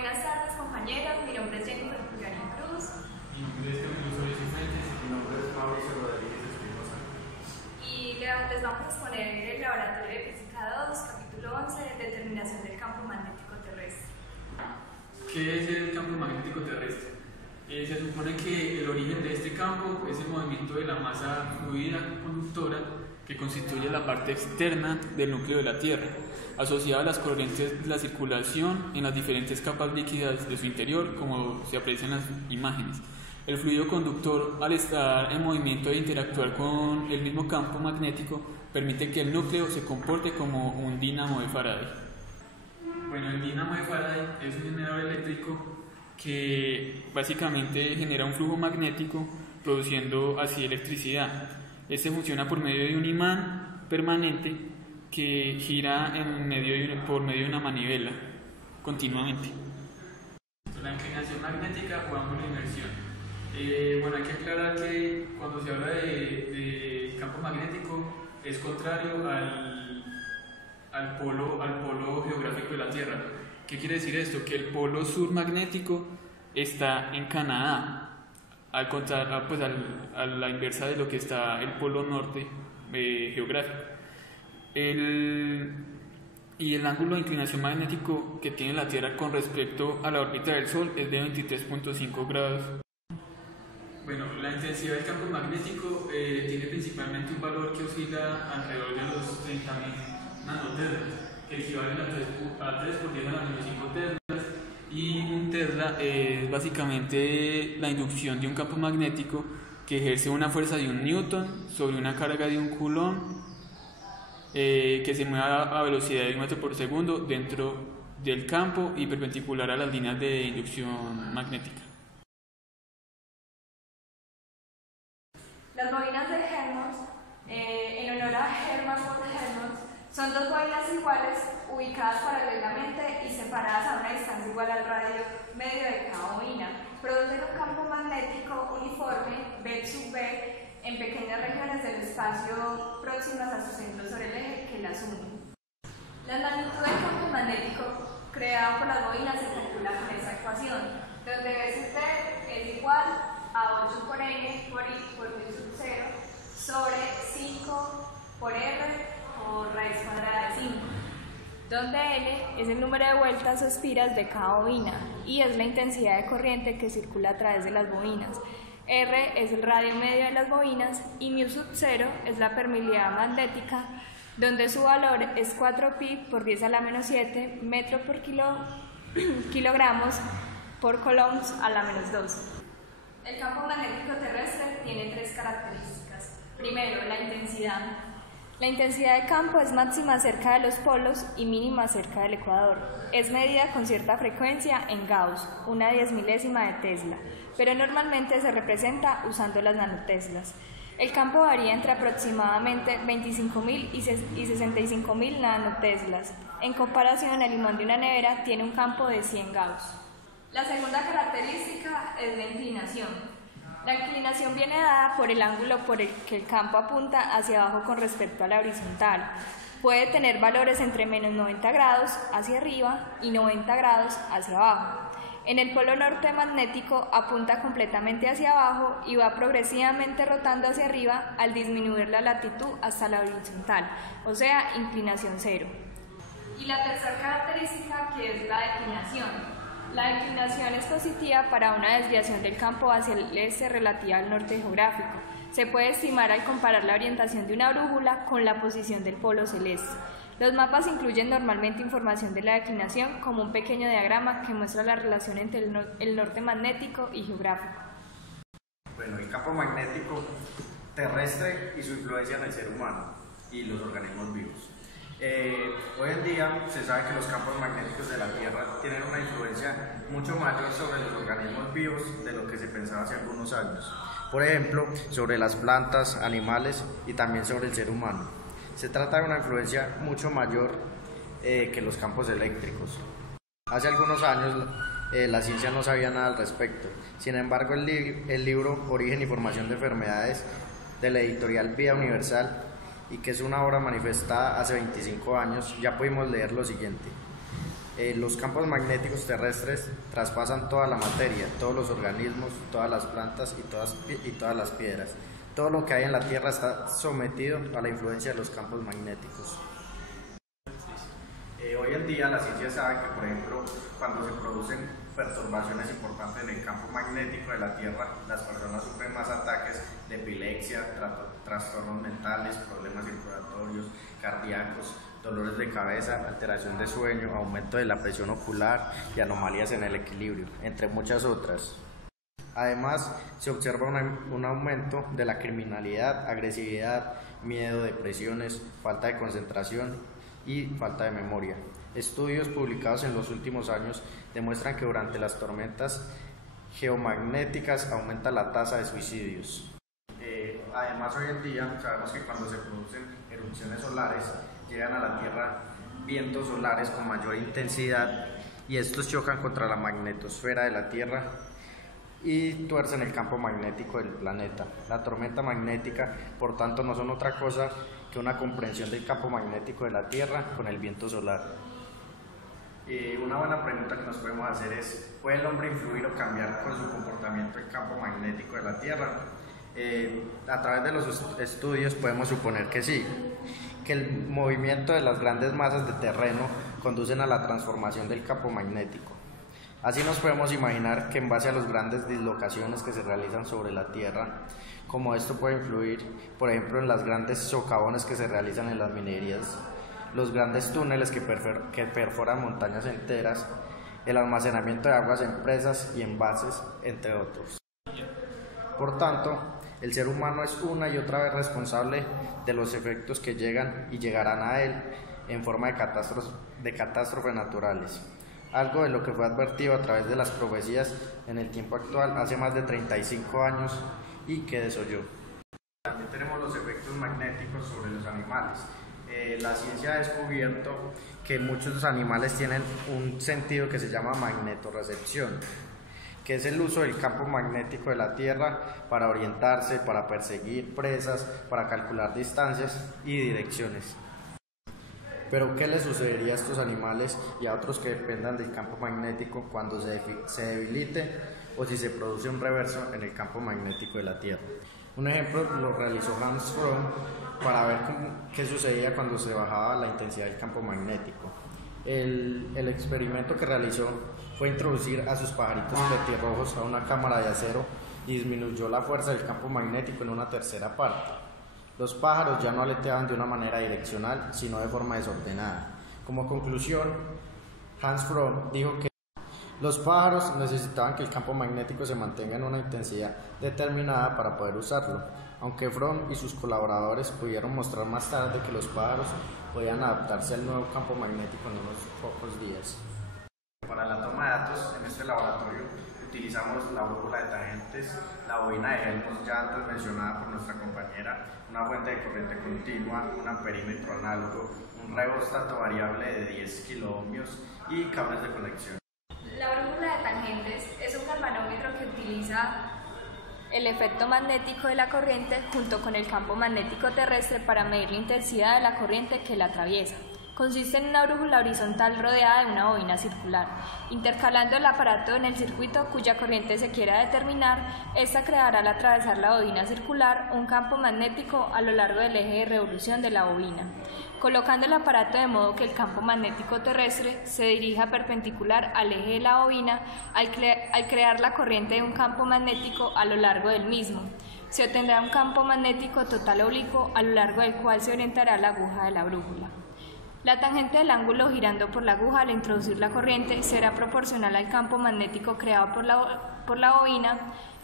Buenas tardes, compañeros. Mi nombre es Jennifer Julián Cruz. Mi nombre es Camilo Solís Fuentes y mi nombre es Mauricio Rodríguez Espinosa. Y les vamos a exponer el laboratorio de física 2, capítulo 11, determinación del campo magnético terrestre. ¿Qué es el campo magnético terrestre? Se supone que el origen de este campo es el movimiento de la masa fluida conductora que constituye la parte externa del núcleo de la Tierra, asociada a las corrientes de la circulación en las diferentes capas líquidas de su interior, como se aprecia en las imágenes. El fluido conductor, al estar en movimiento e interactuar con el mismo campo magnético, permite que el núcleo se comporte como un dínamo de Faraday. Bueno, el dínamo de Faraday es un generador eléctrico que básicamente genera un flujo magnético produciendo así electricidad. Este funciona por medio de un imán permanente que gira por medio de una manivela continuamente. La inclinación magnética o ángulo de inversión. Bueno, hay que aclarar que cuando se habla de campo magnético es contrario al polo geográfico de la Tierra. ¿Qué quiere decir esto? Que el polo sur magnético está en Canadá, a la inversa de lo que está el polo norte geográfico. Y el ángulo de inclinación magnético que tiene la Tierra con respecto a la órbita del Sol es de 23.5 grados. Bueno, la intensidad del campo magnético tiene principalmente un valor que oscila alrededor de los 30.000 nanoteslas, que equivalen a 3 por 10 a la menos 5 teslas, y un tesla es básicamente la inducción de un campo magnético que ejerce una fuerza de 1 newton sobre una carga de 1 coulomb que se mueve a velocidad de 1 metro por segundo dentro del campo y perpendicular a las líneas de inducción magnética. Las bobinas de Helmholtz, en honor a Hermann von Helmholtz, son dos bobinas iguales ubicadas paralelamente y separadas a una distancia igual al radio medio de cada bobina. Producen un campo magnético uniforme, B sub B, en pequeñas regiones del espacio próximas a su centro sobre el eje que las une. La magnitud del campo magnético creado por las bobinas se calcula con esta ecuación, donde B sub T es igual a 8 por N por I por mu sub 0 sobre 5 por R por raíz cuadrada de 5, donde N es el número de vueltas o espiras de cada bobina y es la intensidad de corriente que circula a través de las bobinas. R es el radio medio de las bobinas y mu sub 0 es la permeabilidad magnética, donde su valor es 4pi por 10 a la menos 7 metros por kilogramos por coulombs a la menos 2. El campo magnético terrestre tiene 3 características. Primero, la intensidad. La intensidad de campo es máxima cerca de los polos y mínima cerca del ecuador. Es medida con cierta frecuencia en Gauss, una 10.000ª de Tesla, pero normalmente se representa usando las nanoteslas. El campo varía entre aproximadamente 25.000 y 65.000 nanoteslas. En comparación, el imán de una nevera tiene un campo de 100 Gauss. La segunda característica es la inclinación. La inclinación viene dada por el ángulo por el que el campo apunta hacia abajo con respecto a la horizontal. Puede tener valores entre menos 90 grados hacia arriba y 90 grados hacia abajo. En el polo norte magnético apunta completamente hacia abajo y va progresivamente rotando hacia arriba al disminuir la latitud hasta la horizontal, o sea, inclinación 0. Y la tercera característica, que es la declinación. La declinación es positiva para una desviación del campo hacia el este relativa al norte geográfico. Se puede estimar al comparar la orientación de una brújula con la posición del polo celeste. Los mapas incluyen normalmente información de la declinación como un pequeño diagrama que muestra la relación entre el norte magnético y geográfico. Bueno, el campo magnético terrestre y su influencia en el ser humano y los organismos vivos. Hoy en día se sabe que los campos magnéticos de la Tierra tienen una influencia mucho mayor sobre los organismos vivos de lo que se pensaba hace algunos años. Por ejemplo, sobre las plantas, animales y también sobre el ser humano. Se trata de una influencia mucho mayor que los campos eléctricos. Hace algunos años la ciencia no sabía nada al respecto. Sin embargo, el libro Origen y Formación de Enfermedades de la editorial Vida Universal, y que es una obra manifestada hace 25 años, ya pudimos leer lo siguiente. Los campos magnéticos terrestres traspasan toda la materia, todos los organismos, todas las plantas y todas las piedras. Todo lo que hay en la Tierra está sometido a la influencia de los campos magnéticos. Hoy en día la ciencia sabe que, por ejemplo, cuando se producen perturbaciones importantes en el campo magnético de la Tierra, las personas sufren más ataques de epilepsia, trastornos mentales, problemas circulatorios, cardíacos, dolores de cabeza, alteración de sueño, aumento de la presión ocular y anomalías en el equilibrio, entre muchas otras. Además, se observa un aumento de la criminalidad, agresividad, miedo, depresiones, falta de concentración y falta de memoria. Estudios publicados en los últimos años demuestran que durante las tormentas geomagnéticas aumenta la tasa de suicidios. Además, hoy en día sabemos que cuando se producen erupciones solares llegan a la Tierra vientos solares con mayor intensidad y estos chocan contra la magnetosfera de la Tierra y tuercen el campo magnético del planeta. La tormenta magnética, por tanto, no son otra cosa que una comprensión del campo magnético de la Tierra con el viento solar. Una buena pregunta que nos podemos hacer es: ¿puede el hombre influir o cambiar con su comportamiento el campo magnético de la Tierra? A través de los estudios podemos suponer que sí, que el movimiento de las grandes masas de terreno conducen a la transformación del campo magnético. Así nos podemos imaginar que en base a las grandes dislocaciones que se realizan sobre la Tierra, como esto puede influir, por ejemplo, en las grandes socavones que se realizan en las minerías, los grandes túneles que perforan montañas enteras, el almacenamiento de aguas en presas y envases, entre otros. Por tanto, el ser humano es una y otra vez responsable de los efectos que llegan y llegarán a él en forma de catástrofes naturales. Algo de lo que fue advertido a través de las profecías en el tiempo actual hace más de 35 años y que desoyó. También tenemos los efectos magnéticos sobre los animales. La ciencia ha descubierto que muchos de los animales tienen un sentido que se llama magnetorrecepción, que es el uso del campo magnético de la Tierra para orientarse, para perseguir presas, para calcular distancias y direcciones. Pero ¿qué les sucedería a estos animales y a otros que dependan del campo magnético cuando se debilite o si se produce un reverso en el campo magnético de la Tierra? Un ejemplo lo realizó Hans Fromm para ver qué sucedía cuando se bajaba la intensidad del campo magnético. El experimento que realizó fue introducir a sus pajaritos petirrojos a una cámara de acero y disminuyó la fuerza del campo magnético en una tercera parte. Los pájaros ya no aleteaban de una manera direccional, sino de forma desordenada. Como conclusión, Hans Fromm dijo que los pájaros necesitaban que el campo magnético se mantenga en una intensidad determinada para poder usarlo, aunque Fromm y sus colaboradores pudieron mostrar más tarde que los pájaros podían adaptarse al nuevo campo magnético en unos pocos días. Para la toma de datos en este laboratorio utilizamos la brújula de tangentes, la bobina de Helmholtz ya antes mencionada por nuestra compañera, una fuente de corriente continua, un amperímetro análogo, un rheostat variable de 10 kiloohmios y cables de conexión. La brújula de tangentes es un galvanómetro que utiliza el efecto magnético de la corriente junto con el campo magnético terrestre para medir la intensidad de la corriente que la atraviesa. Consiste en una brújula horizontal rodeada de una bobina circular. Intercalando el aparato en el circuito cuya corriente se quiera determinar, esta creará al atravesar la bobina circular un campo magnético a lo largo del eje de revolución de la bobina, colocando el aparato de modo que el campo magnético terrestre se dirija perpendicular al eje de la bobina al crear la corriente de un campo magnético a lo largo del mismo. Se obtendrá un campo magnético total oblicuo a lo largo del cual se orientará la aguja de la brújula. La tangente del ángulo girando por la aguja al introducir la corriente será proporcional al campo magnético creado por la bobina,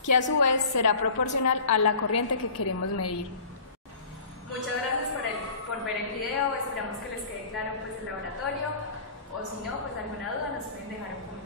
que a su vez será proporcional a la corriente que queremos medir. Muchas gracias por ver el video, esperamos que les quede claro el laboratorio, o si no, alguna duda nos pueden dejar un comentario.